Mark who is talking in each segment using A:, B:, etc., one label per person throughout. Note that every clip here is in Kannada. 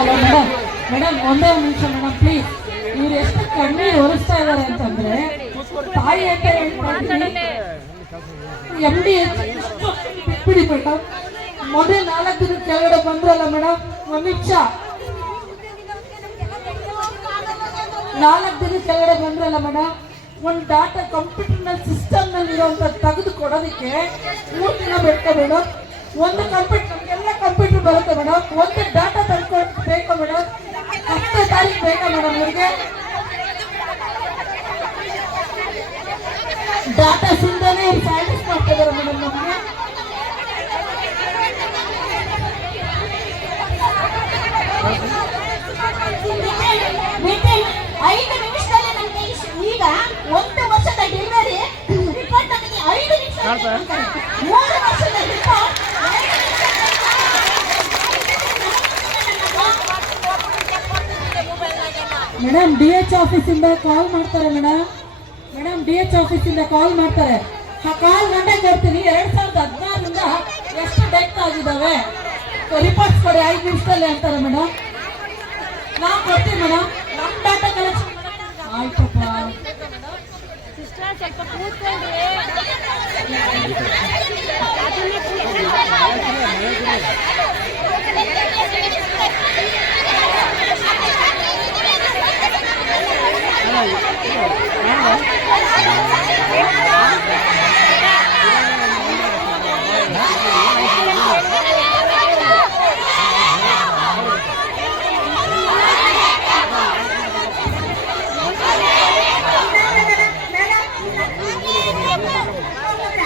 A: ಮೇಡಮ್ ಮೇಡಮ್ ಒಂದೇ ಒಂದು ನಿಮಿಷ ಮೇಡಮ್ ಪ್ಲೀಸ್ ಇವ್ರು ಎಷ್ಟು ಕಣ್ಣೀರು ಒರೆಸ್ತಾ ಇದ್ದಾರೆ ಅಂತಂದ್ರೆ, ತಾಯಿ ಅಂತ ಹೇಳ್ತಾ ಎಂ ಡಿ ಬಿಟ್ಬಿಡಿ ಮೇಡಮ್ ಮೊದಲೇ ನಾಲ್ಕು ದಿನ ಕೆಳಗಡೆ ಬಂದ್ರಲ್ಲ ಮೇಡಮ್ ಒಂದ್ ನಿಮಿಷ. ನಾಲ್ಕು ದಿನ ಕೆಳಗಡೆ ಬಂದ್ರಲ್ಲ ಮೇಡಮ್ ಒಂದು ಡಾಟಾ ಕಂಪ್ಯೂಟರ್ನಲ್ಲಿ ಸಿಸ್ಟಮ್ನಲ್ಲಿ ಇರುವಂತ ತೆಗೆದು ಕೊಡೋದಕ್ಕೆ ಮೂರು ದಿನ ಬೇಕಾ ಮೇಡಮ್ ಒಂದು ಕಂಪ್ಯೂಟರ್ ಎಲ್ಲ ಕಂಪ್ಯೂಟರ್ ಬರುತ್ತೆ ಮೇಡಮ್ ಒಂದು ಡಾಟಾ ತಂದ್ಕೊಂಡು ಬೇಕು ಮೇಡಮ್ ಹತ್ತು ತಾರೀಕು ಬೇಕಾ ಮೇಡಮ್ ನಿಮಗೆ ಡಾಟಾ ಸಿಂದನೆ ಇವ್ರು ಸ್ಯಾಟಿಸ್ ಮಾಡ್ತಿದ್ದಾರೆ ಮೇಡಮ್ ನಮಗೆ.
B: ಐದು ನಿಮಿಷದಲ್ಲಿ ನಮ್ಗೆ ಈಗ ಒಂದು ವರ್ಷದ ಡೆಲಿವರಿ ರಿಪೋರ್ಟ್ ನಮಗೆ ಐದು ನಿಮಿಷ ಮೂರು ವರ್ಷದ ರಿಪೋರ್ಟ್
A: ಮೇಡಮ್ ಡಿ ಎಚ್ ಆಫೀಸಿಂದ ಕಾಲ್ ಮಾಡ್ತಾರೆ ಮೇಡಮ್ ಮೇಡಮ್ ಡಿ ಎಚ್ ಆಫೀಸಿಂದ ಕಾಲ್ ಮಾಡ್ತಾರೆ. ಆ ಕಾಲ್ ಗಂಟೆ ಕೊಡ್ತೀನಿ. ಎರಡ್ ಸಾವಿರದ ಹದಿನಾರರಿಂದ ಎಷ್ಟು ಡೆತ್ ಆಗಿದ್ದಾವೆ? ರಿಪೋರ್ಟ್ಸ್ ಕೊಡಿ, ಐದು ನಿಮಿಷದಲ್ಲಿ ಅಂತಾರೆ ಮೇಡಮ್ ನಾವು ಕೊಡ್ತೀವಿ ಮೇಡಮ್ ನಮ್ಮ ಡಾಟಾ ಕಲೆಕ್ಷನ್ ಆಯ್ತಪ್ಪ.
C: ಸ್ವಲ್ಪ ಕೂತ್ಕೊಂಡ್ರೆ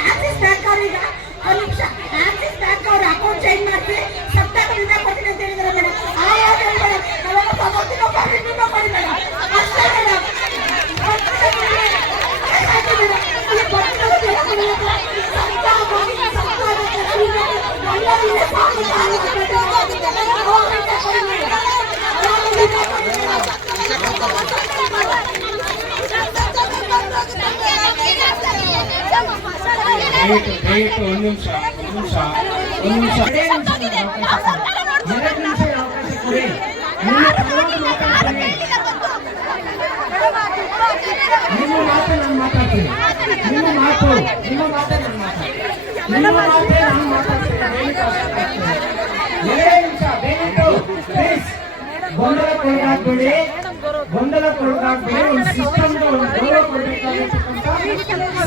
B: ಆಕ್ಸಿಸ್ ಬ್ಯಾಂಕ್ ಅವ್ರೀಗ ಒಂದು ನಿಮಿಷ ಆಕ್ಸಿಸ್ ಬ್ಯಾಂಕ್ ಅವ್ರ ಅಕೌಂಟ್ ಚೇಂಜ್ ಮಾಡಿಸಿ ಸಪ್ತಾಹ ವಿಮೆ ಕೊಡ್ತೀನಿ ಅಂತ ಹೇಳಿದ್ದಾರೆ ಮೇಡಮ್ ಆ ಯಾವ ಹೇಳಿ ಮೇಡಮ್ ನಾವೆಲ್ಲ ತಗೋತೀನೋ ಕೊಡಿ ವಿಮೆ ಕೊಡಿ ಮೇಡಮ್ ಅಷ್ಟೇ ಮೇಡಮ್ ಅಷ್ಟೇ ಮೇಡಮ್. ಆಯ್ತು ಮೇಡಮ್. ಈ ಕೊಟ್ಟಿರೋದು ಬೇಡ ಮೇಡಮ್. ಸಪ್ತಾಹ ಹೋಗಿ ಸಪ್ತಾಹ ವಿಮೆ ಎಲ್ಲ ವಿಮೆ ಸಾಕು ಸಾಕು ಮೇಡಮ್. ಹೋಗಿ ಕೊಡಿ ಮೇಡಮ್. ನಾನು ವಿಮೆ ಕೊಡಿ ಮೇಡಮ್.
D: ದಯವಿಟ್ಟು ದಯವಿಟ್ಟು ಒಂದು ನಿಮಿಷ ಒಂದು ನಿಮಿಷ ಒಂದು ನಿಮಿಷ ಎರಡೇ ನಿಮಿಷ ಎರಡು ನಿಮಿಷ ಅವಕಾಶ ಕೊಡಿ ನಿಮ್ಮ ಪರವಾಗಿ ಮಾತಾಡ್ತೀನಿ ನಿಮ್ಮ ಮಾತು ನಾನು ಮಾತಾಡ್ತೀನಿ ನಿಮ್ಮ ಮಾತು ನಿಮ್ಮ ಮಾತೇ ನಾನು ಮಾತಾಡ್ತೀನಿ ನಿಮ್ಮ ಮಾತೇ ನಾನು ಮಾತಾಡ್ತೀನಿ ದಯವಿಟ್ಟು ಅವಕಾಶ ಕೊಡಿ. ಎರಡೇ ನಿಮಿಷ ದಯವಿಟ್ಟು ಪ್ಲೀಸ್ ಗೊಂದಲ ಕೊಡಗಾಕ್ಬೇಡಿ ಗೊಂದಲ ಕೊಡಗಾಕ್ಬೇಡಿ ಒಂದು ಸಿಸ್ಟಮ್ ಒಂದು ಗೌರವ ಕೊಡಬೇಕಾಗಿರ್ತಕ್ಕಂಥ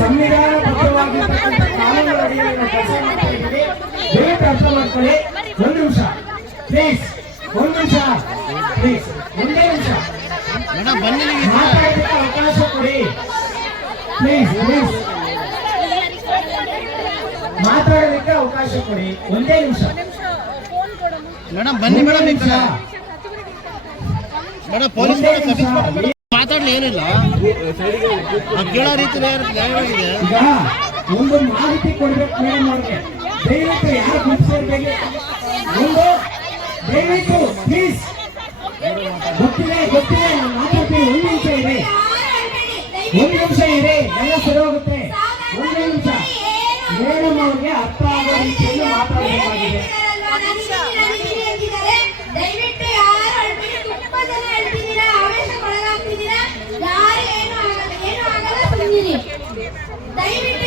D: ಸಂವಿಧಾನಬದ್ಧವಾಗಿರ್ತಕ್ಕಂಥ ಕಾನೂನು ಅಡಿಯಲ್ಲಿ ನಾವು ಕೆಲಸ ಮಾಡ್ತಾ ಇದ್ದೀವಿ. ದಯವಿಟ್ಟು ಅರ್ಥ ಮಾಡ್ಕೊಳ್ಳಿ. ಒಂದು ನಿಮಿಷ. ಪ್ಲೀಸ್ ಒಂದು ನಿಮಿಷ. ಪ್ಲೀಸ್ ಒಂದೇ ನಿಮಿಷ. ಮಾತಾಡೋದಕ್ಕೆ ಅವಕಾಶ ಕೊಡಿ. ಪ್ಲೀಸ್ ಪ್ಲೀಸ್ ಮಾತಾಡೋದಕ್ಕೆ ಅವಕಾಶ ಕೊಡಿ. ಒಂದೇ ನಿಮಿಷ.
E: ಮೇಡಮ್, ಬನ್ನಿ ಮೇಡಮ್ ಮೇಡಮ್, ಪೊಲೀಸ್. ಮಾತಾಡ್ಲಿ ಏನಿಲ್ಲ. ರೀತಿ ನ್ಯಾಯವಾಗಿದೆ.
D: ಒಂದು ಮಾಹಿತಿ ಕೊಡ್ಬೇಕು ಮೇಡಮ್ ಅವ್ರಿಗೆ. ದಯವಿಟ್ಟು ಯಾರು ದಯವಿಟ್ಟು ಪ್ಲೀಸ್ ಗೊತ್ತಿದೆ ಗೊತ್ತಿದೆ. ಮಾತಾಡ್ತೀನಿ. ಒಂದು ನಿಮಿಷ ಇದೆ ಒಂದು ನಿಮಿಷ ಇದೆ ಎಲ್ಲ ಸರಿ ಹೋಗುತ್ತೆ. ಒಂದು ನಿಮಿಷ. ಮೇಡಮ್ ಅವ್ರಿಗೆ ಅರ್ಥ
B: ಆಗಲ್ಲ ಸುಮ್ಮನಿರಿ ದಯವಿಟ್ಟು